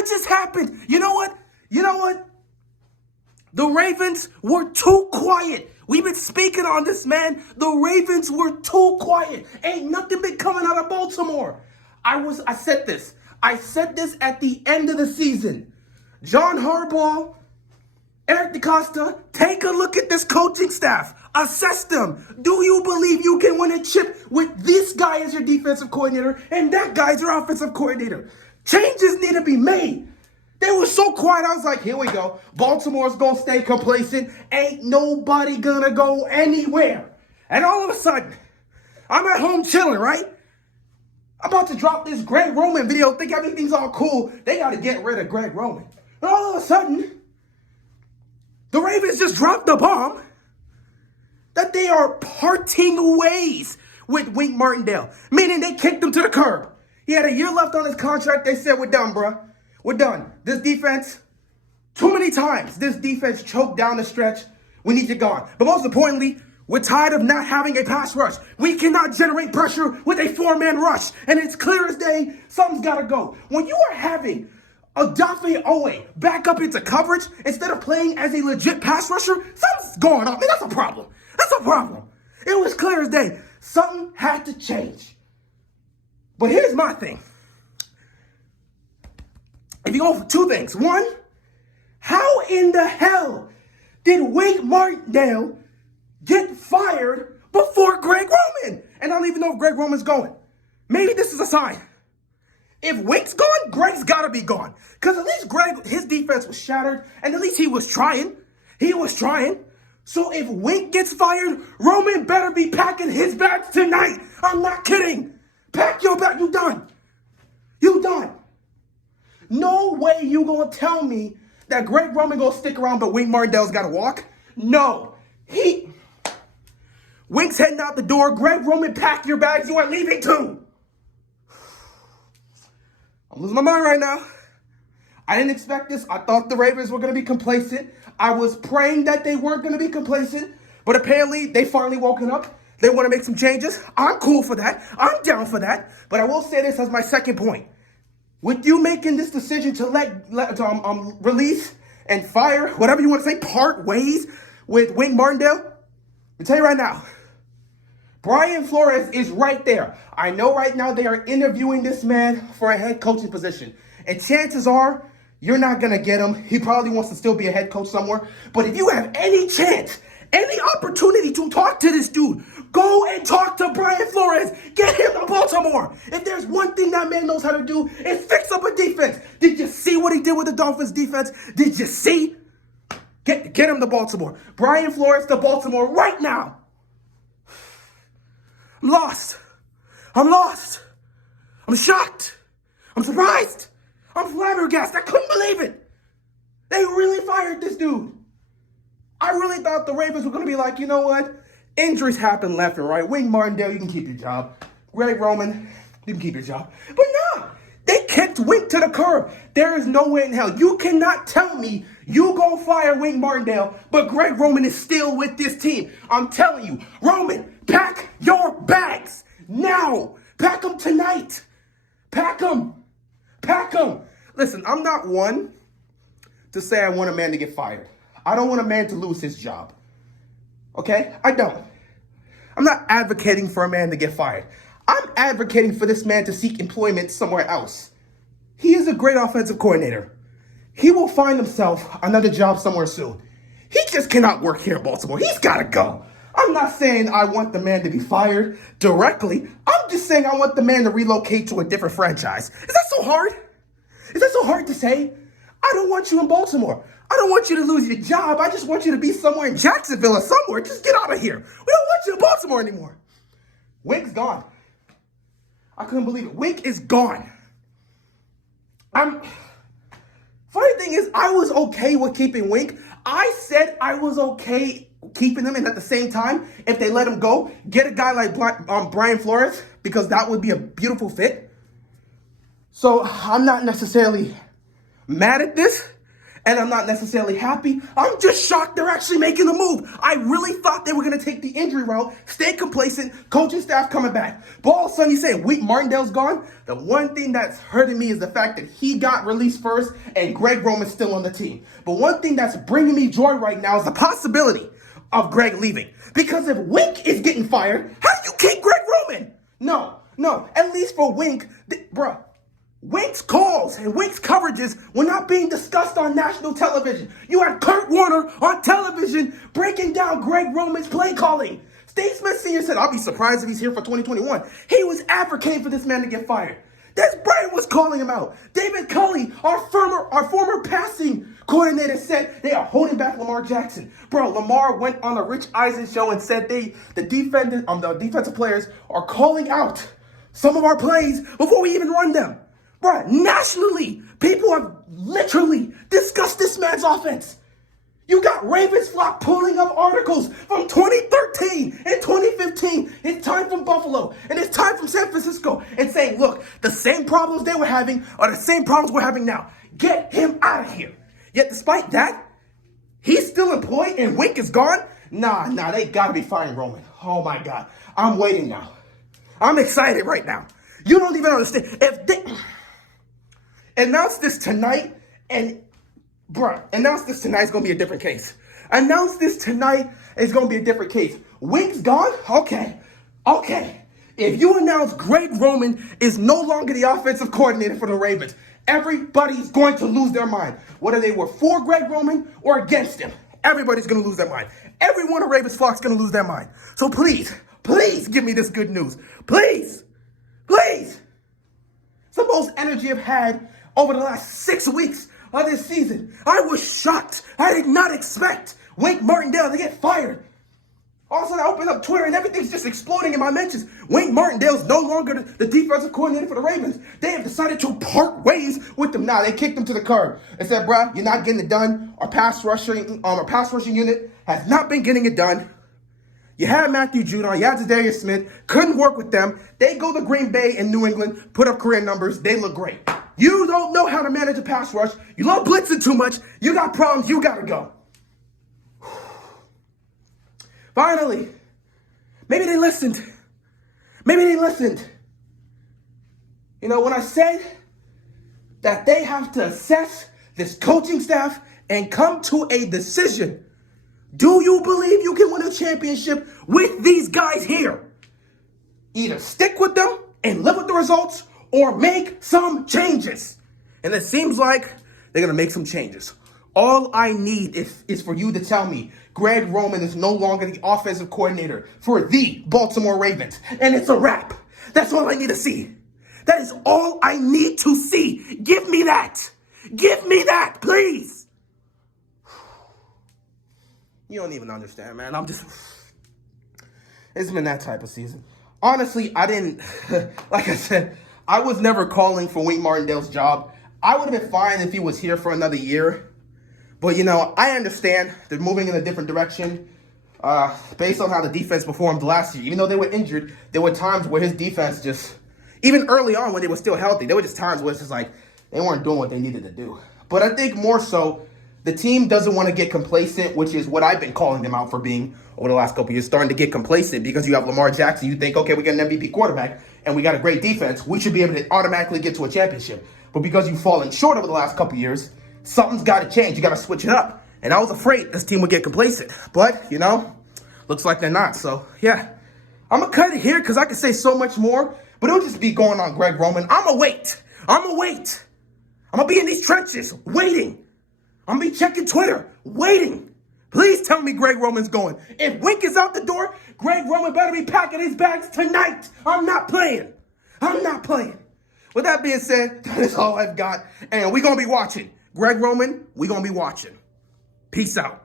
what just happened? You know what? You know what? The Ravens were too quiet. We've been speaking on this, man. The Ravens were too quiet. Ain't nothing been coming out of Baltimore. I said this. I said this at the end of the season. John Harbaugh, Eric DeCosta, take a look at this coaching staff. Assess them. Do you believe you can win a chip with this guy as your defensive coordinator and that guy as your offensive coordinator? Changes need to be made. They were so quiet. I was like, here we go. Baltimore's going to stay complacent. Ain't nobody going to go anywhere. And all of a sudden, I'm at home chilling, right? I'm about to drop this Greg Roman video, think everything's all cool. They got to get rid of Greg Roman. And all of a sudden, the Ravens just dropped the bomb that they are parting ways with Wink Martindale, meaning they kicked him to the curb. He had a year left on his contract. They said, we're done, bro. We're done. This defense, too many times, this defense choked down the stretch. We need you gone. But most importantly, we're tired of not having a pass rush. We cannot generate pressure with a four-man rush. And it's clear as day, something's got to go. When you are having Odafe Owe back up into coverage instead of playing as a legit pass rusher, something's going on. Man, that's a problem. That's a problem. It was clear as day. Something had to change. But here's my thing. If you go for two things. One, how in the hell did Wink Martindale get fired before Greg Roman? And I don't even know if Greg Roman's going. Maybe this is a sign. If Wink's gone, Greg's got to be gone. Because at least Greg, his defense was shattered, and at least he was trying. He was trying. So if Wink gets fired, Roman better be packing his bags tonight. I'm not kidding. Pack your bag. You done. You done. No way you gonna tell me that Greg Roman gonna stick around, but Wink Martindale's gotta walk? No. Wink's heading out the door. Greg Roman, pack your bags. You are leaving too. I'm losing my mind right now. I didn't expect this. I thought the Ravens were gonna be complacent. I was praying that they weren't gonna be complacent, but apparently they finally woken up. They want to make some changes. I'm cool for that. I'm down for that. But I will say this as my second point. With you making this decision to release and fire, whatever you want to say, part ways with Wink Martindale, I'll tell you right now, Brian Flores is right there. I know right now they are interviewing this man for a head coaching position. And chances are, you're not going to get him. He probably wants to still be a head coach somewhere. But if you have any chance, any opportunity to talk to this dude, go and talk to Brian Flores. Get him to Baltimore. If there's one thing that man knows how to do, it's fix up a defense. Did you see what he did with the Dolphins defense? Did you see? Get him to Baltimore. Brian Flores to Baltimore right now. I'm lost. I'm lost. I'm shocked. I'm surprised. I'm flabbergasted. I couldn't believe it. They really fired this dude. I really thought the Ravens were going to be like, you know what? Injuries happen left and right. Wink Martindale, you can keep your job. Greg Roman, you can keep your job. But no, they kicked Wink to the curb. There is no way in hell. You cannot tell me you gonna fire Wink Martindale, but Greg Roman is still with this team. I'm telling you, Roman, pack your bags now. Pack them tonight. Pack them. Pack them. Listen, I'm not one to say I want a man to get fired. I don't want a man to lose his job. Okay? I don't. I'm not advocating for a man to get fired. I'm advocating for this man to seek employment somewhere else. He is a great offensive coordinator. He will find himself another job somewhere soon. He just cannot work here in Baltimore. He's got to go. I'm not saying I want the man to be fired directly. I'm just saying I want the man to relocate to a different franchise. Is that so hard? Is that so hard to say? I don't want you in Baltimore. I don't want you to lose your job. I just want you to be somewhere in Jacksonville or somewhere. Just get out of here. We don't want you in Baltimore anymore. Wink's gone. I couldn't believe it. Wink is gone. Funny thing is, I was okay with keeping Wink. I said I was okay keeping him, and at the same time, if they let him go, get a guy like Brian Flores, because that would be a beautiful fit. So I'm not necessarily mad at this. And I'm not necessarily happy. I'm just shocked they're actually making a move. I really thought they were going to take the injury route, stay complacent, coaching staff coming back. But all of a sudden, you say, Martindale's gone? The one thing that's hurting me is the fact that he got released first and Greg Roman's still on the team. But one thing that's bringing me joy right now is the possibility of Greg leaving. Because if Wink is getting fired, how do you keep Greg Roman? No. At least for Wink, bruh. Wink's calls and Wink's coverages were not being discussed on national television. You had Kurt Warner on television breaking down Greg Roman's play calling. Steve Smith Sr. said, I'll be surprised if he's here for 2021. He was advocating for this man to get fired. Des Bryant was calling him out. David Culley, our former passing coordinator, said they are holding back Lamar Jackson. Bro, Lamar went on the Rich Eisen show and said the defensive players are calling out some of our plays before we even run them. Bro, nationally, people have literally discussed this man's offense. You got Ravens flock pulling up articles from 2013 and 2015. It's time from Buffalo and it's time from San Francisco and saying, look, the same problems they were having are the same problems we're having now. Get him out of here. Yet despite that, he's still employed and Wink is gone? Nah, they gotta be firing Roman. Oh my God. I'm waiting now. I'm excited right now. You don't even understand. If they announce this tonight announce this tonight, it's going to be a different case. Announce this tonight, it's going to be a different case. Wink's gone? Okay. If you announce Greg Roman is no longer the offensive coordinator for the Ravens, everybody's going to lose their mind. Whether they were for Greg Roman or against him, everybody's going to lose their mind. Everyone at Ravens flock's going to lose their mind. So please give me this good news. Please. It's the most energy I've had over the last 6 weeks of this season. I was shocked. I did not expect Wink Martindale to get fired. All of a sudden, I open up Twitter and everything's just exploding in my mentions. Wink Martindale's no longer the defensive coordinator for the Ravens. They have decided to part ways with him. They kicked him to the curb and said, bruh, you're not getting it done. Our pass rushing unit has not been getting it done. You had Matthew Judon, you had Zadarius Smith, couldn't work with them. They go to Green Bay and New England, put up career numbers, they look great. You don't know how to manage a pass rush. You love blitzing too much. You got problems, you gotta go. Finally, maybe they listened. You know, when I said that they have to assess this coaching staff and come to a decision, do you believe you can win a championship with these guys here? Either stick with them and live with the results or make some changes. And it seems like they're going to make some changes. All I need is for you to tell me Greg Roman is no longer the offensive coordinator for the Baltimore Ravens. And it's a wrap. That's all I need to see. That is all I need to see. Give me that. Give me that, please. You don't even understand, man. It's been that type of season. Honestly, like I said, I was never calling for Wink Martindale's job. I would have been fine if he was here for another year. But, you know, I understand they're moving in a different direction based on how the defense performed last year. Even though they were injured, there were times where his defense just, even early on when they were still healthy, there were just times where it's just like they weren't doing what they needed to do. But I think more so, the team doesn't want to get complacent, which is what I've been calling them out for being over the last couple of years, starting to get complacent because you have Lamar Jackson. You think, okay, we got an MVP quarterback and we got a great defense. We should be able to automatically get to a championship. But because you've fallen short over the last couple of years, something's got to change. You got to switch it up. And I was afraid this team would get complacent. But, you know, looks like they're not. So, yeah, I'm going to cut it here because I could say so much more. But it'll just be going on Greg Roman. I'm going to wait. I'm going to be in these trenches waiting. I'm going to be checking Twitter, waiting. Please tell me Greg Roman's going. If Wink is out the door, Greg Roman better be packing his bags tonight. I'm not playing. With that being said, that is all I've got. And we're going to be watching. Greg Roman, we're going to be watching. Peace out.